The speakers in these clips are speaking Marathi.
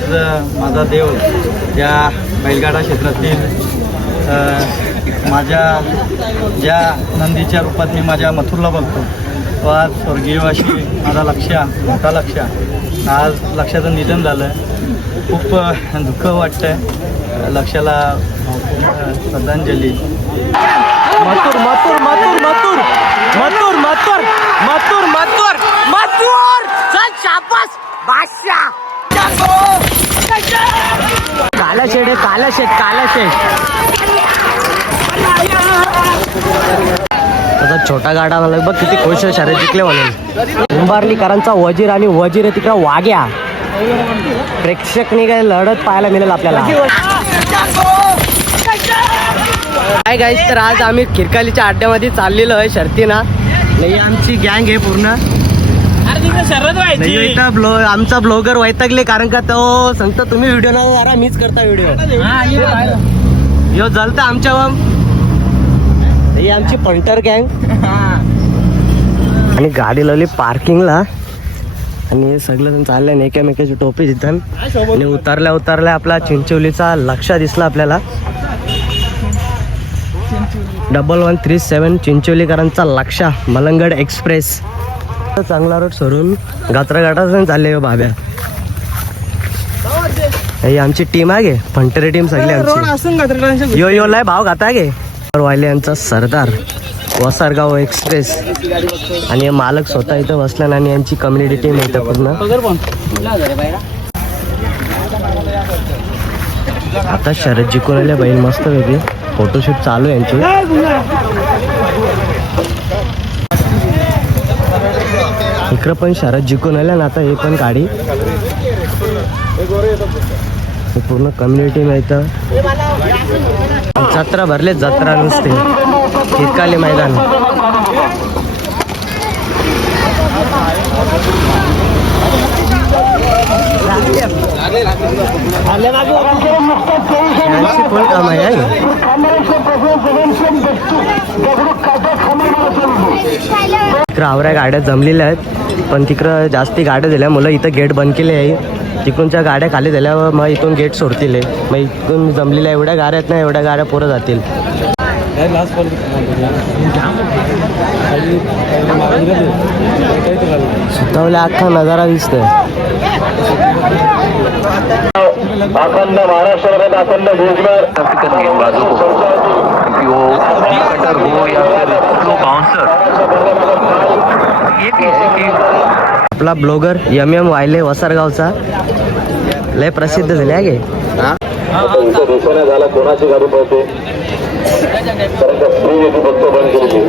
आज माझा देव ज्या बैलगाडा क्षेत्रातील माझ्या ज्या नंदीच्या रूपात मी माझ्या मथुरला बघतो तो आज स्वर्गीयवाशी माझा मोठा लक्ष आज लक्षाचं निधन झालं. खूप दुःख वाटतं. लक्षाला श्रद्धांजली. मथुर मथुर मथुर मथुर मथुर मथुर मथुर मथुर मथुर चल शाबास बादशाह. काला शेड आहे, काला शेड, काला शेड. त्याचा छोटा गाडा मला बघ किती खुश आहे शर्यत जिंकले म्हणून. उंबारलीकरांचा वजीर आणि वजीर आहे तिकडे वाग्या. प्रेक्षकनी काय लढत पाहायला मिळेल आपल्याला. काय गाईस, तर आज आम्ही खिरकालीच्या अड्ड्यामध्ये चाललेलो आहे शर्तीना. नाही आमची गँग आहे पूर्ण. आमचा ब्लॉगर वैतागले कारण का तो सांगतो तुम्ही व्हिडिओ ना जरा मीच करता व्हिडिओ. यो जलता आमच्या ही आमची पंटर गँग. आणि गाडी लावली पार्किंगला आणि सगळं चाललं एकामेकाची टोपी देतात. आणि उतरल्या आपला चिंचोलीचा लक्ष दिसला आपल्याला. 1137 चिंचोलीकरांचा लक्ष मलंगड एक्सप्रेस. चांगला रोड सोडून गात्राघाटात चालले बाब्या. ही आमची टीम आहे गे फंटरी टीम सगळी आमची. यो लय भाव घाता गे. वाले यांचा सरदार वसारगाव एक्सप्रेस. आणि हे मालक स्वतः इथं बसला आणि यांची कम्युनिटी टीम आहे इथं पूर्ण. आता शर्यत जिंकून आले बैल मस्त वेगळी. फोटोशूट चालू आहे यांची. इकडं पण शर्यत जिंकून आल्या ना आता हे पण गाडी पूर्ण कम्युनिटी माहिती. जत्रा भरले जत्रा नुसते खिरकाली मैदान. फुल काम आहे. तिकडं आवऱ्या गाड्या जमलेल्या आहेत पण तिकडं जास्ती गाड्या दिल्या मुलं इथं गेट बंद केले आहे. तिकडूनच्या गाड्या खाली झाल्यावर मग इथून गेट सोडतील. मग इथून जमलेल्या एवढ्या गाड्या आहेत ना एवढ्या गाड्या पुरं जातील. सुतावल्या अख्खा नजारा दिसतोय. अखंड महाराष्ट्रात अखंड भोजनार आपला ब्लॉगर MM वायले वसारगावचा लय प्रसिद्ध झाले आहे गे. दिवसाने झाला कोणाची गाडी पळते कारण का स्त्री फक्त बंद केली.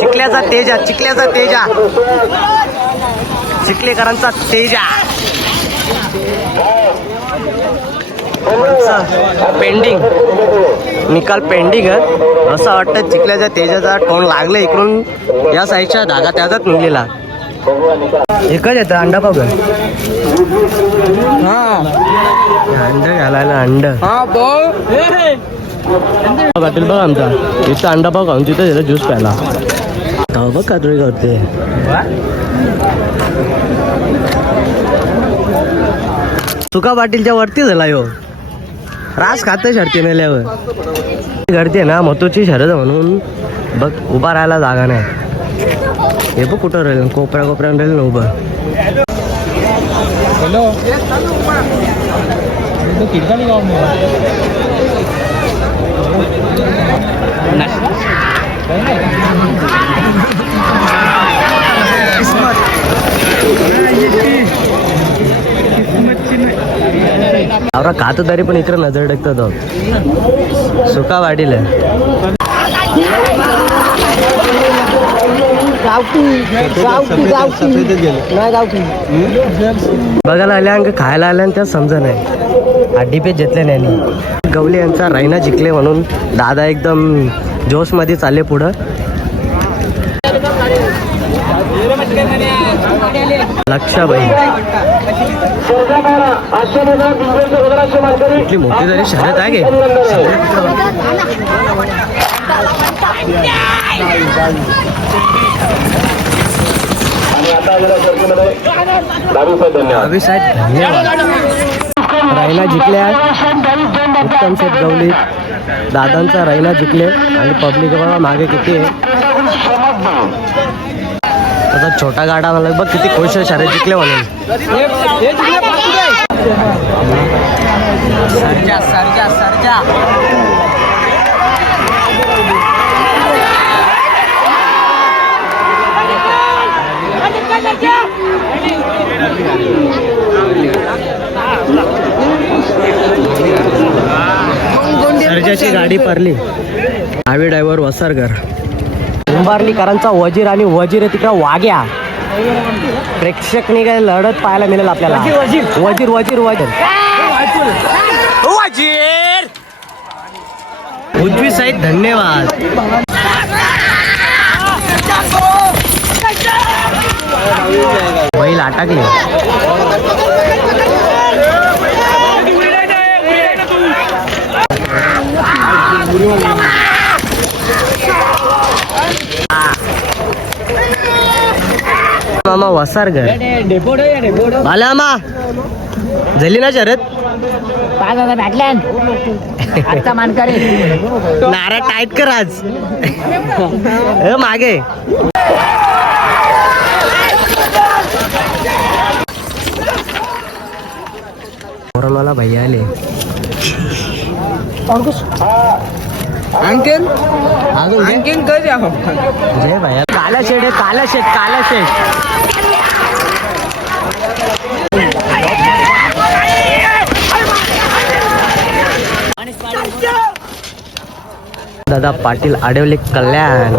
चिखल्याचा तेजा चिखल्याचा तेजा चिखलेकरांचा तेजा. पेंडिंग निकाल पेंडिंग आहे असं वाटतं. चिखल्याच्या तेजाचा टोन लागलं इकडून या साईडच्या धागा त्याचाच निघलेला. एकच येतं अंडा पाव. अंड घालायला अंड पाटील बघ आमचा इथं अंडा पाव खाऊन तिथं येतं ज्यूस प्यायला. बघ का तुम्ही करते. सुका पाटीलच्या वरती झाला यो. रास खाते शर्ती नेल्यावर गर्दी ना मथुरची शर्यत म्हणून बघ उभा राहायला जागा नाही. हे बघ कुठं राहील कोपऱ्यात राहील ना उभं. आवरा खात तरी पण इकडे नजर टेकतो. सुका वाढील बघायला आल्या अंक खायला आल्या त्या समजा नाही. डिपे घेतले नाही. गवले यांचा रायना जिंकले म्हणून दादा एकदम जोश मध्ये चालले पुढं. लक्षाबाई आजच्या मैदानात इंग्रजच्या वजनाचे मानकरी इतकी मोठी जरी शर्यत आहे आणि आता आलेल्या चर्चेमध्ये दारू साहेब धन्यवाद. रवी साहेब धन्यवाद. रायना जिंकल्या, उत्तम शेठ गवली दादांचा रायना जिंकले आणि पब्लिक बघा मागे किती आहे. तसा छोटा गाडा मला बघ किती खुश आहे शर्यत जिंकले म्हणून. सरजा सरजा सरजा सर्जाची गाडी परली. आवी ड्रायव्हर वसरकर उंबारलीकरांचा वजीर आणि वजीर आहे तिकडं वाग्या. प्रेक्षकनी काय लढत पाहायला मिळेल आपल्याला. वजीर वजीर वजीर वजीर उजवी साईड धन्यवाद. बैल अटकले. मामा वसारगर आला मा झाली ना शरद 5,000 भेटल्या आजचा मानकरी. नारा टाईट कर आज. मागे मला भैया आले. अंकिन अंकिन कधी जय भैया. काला शेड आहे काला शेड काला शेड. दादा पाटील आडवले कल्याण.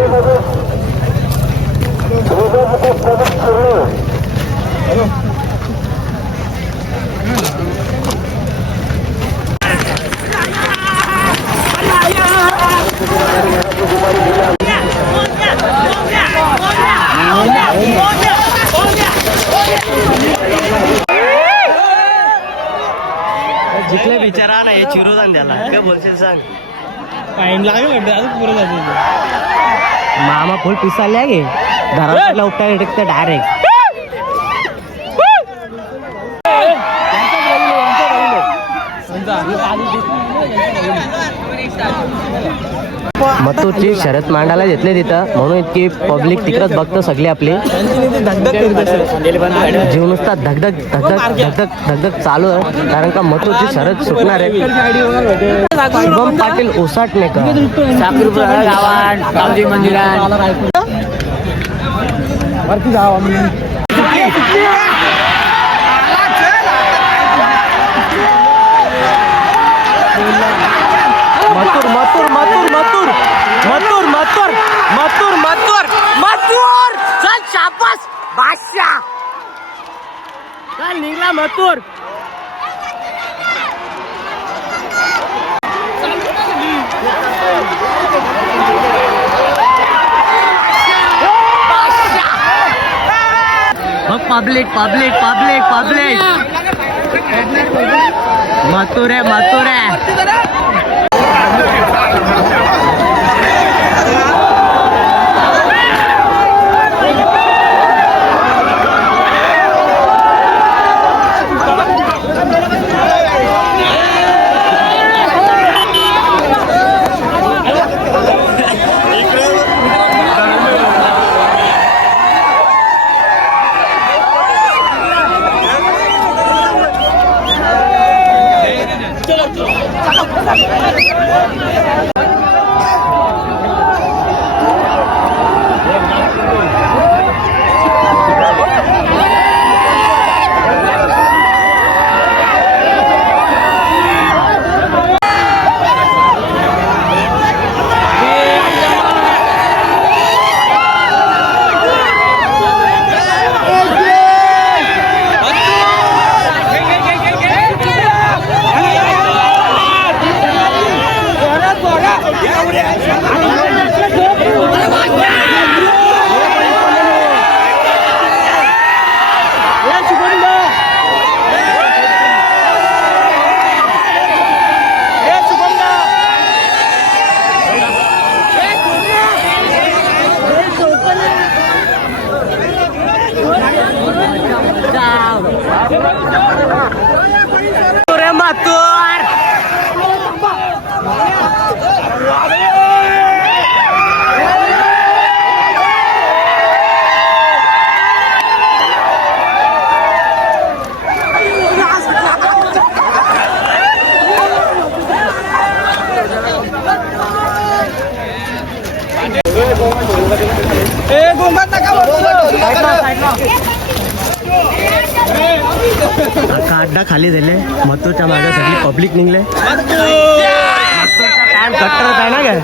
जिंकले बिचारा ना हे चिरोदान द्याला. काय बोलशील सांग. टाइम लागेल मामा फुल पिसाले गे घराला उपटायला टिकते डायरेक्ट. मथुरची शर्यत मांडायला घेतले तिथं म्हणून इतकी पब्लिक तिकडच बघतो सगळे आपली. जीव नुसता धगधग धगधग धगधग धगधग चालू आहे कारण का मथुरची शर्यत सुटणार आहे. शुभम पाटील ओसाटणेकर साखरपुरा गावात गावजी मंदिरात मथुर मथुर मथुर मथुर मथुर मथुर मथुर मथुर मथुर चल शाबास बादशाह चल निघला मथुर. पब्लिक पब्लिक पब्लिक पब्लिक मथुर है मथुर है. मथुर अड्डा खाली झाले मथुरच्या मागे सगळी पब्लिक निघले कट्टर आहे ना काय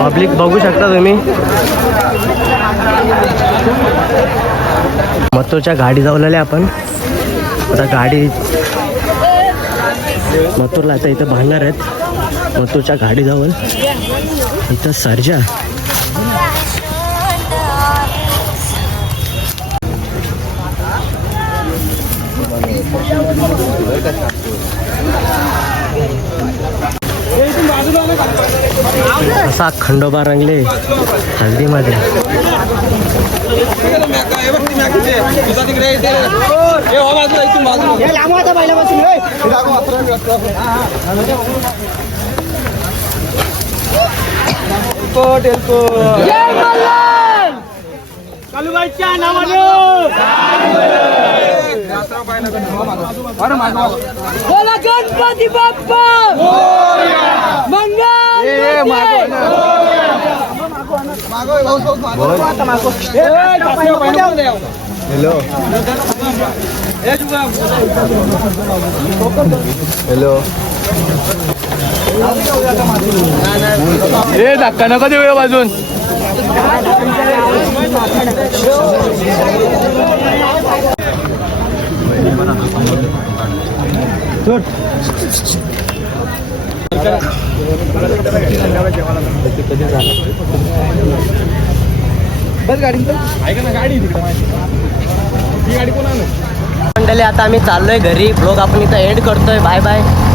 पब्लिक बघू शकता तुम्ही मथुरच्या गाडी जाऊन आपण आता गाडी मथुरला आता इथं बांधणार आहेत मथुरच्या गाडी जाऊन इथं सर्जा असा खंडोबा रंगले हल्दीमध्ये कालूबाईच्या नावाने बोला गणपती बाप्पा हॅलो हॅलो ए धक्का नका देऊ बाजून मंडळी आता आम्ही चाललोय घरी ब्लॉग आपण इथं एंड करतोय बाय बाय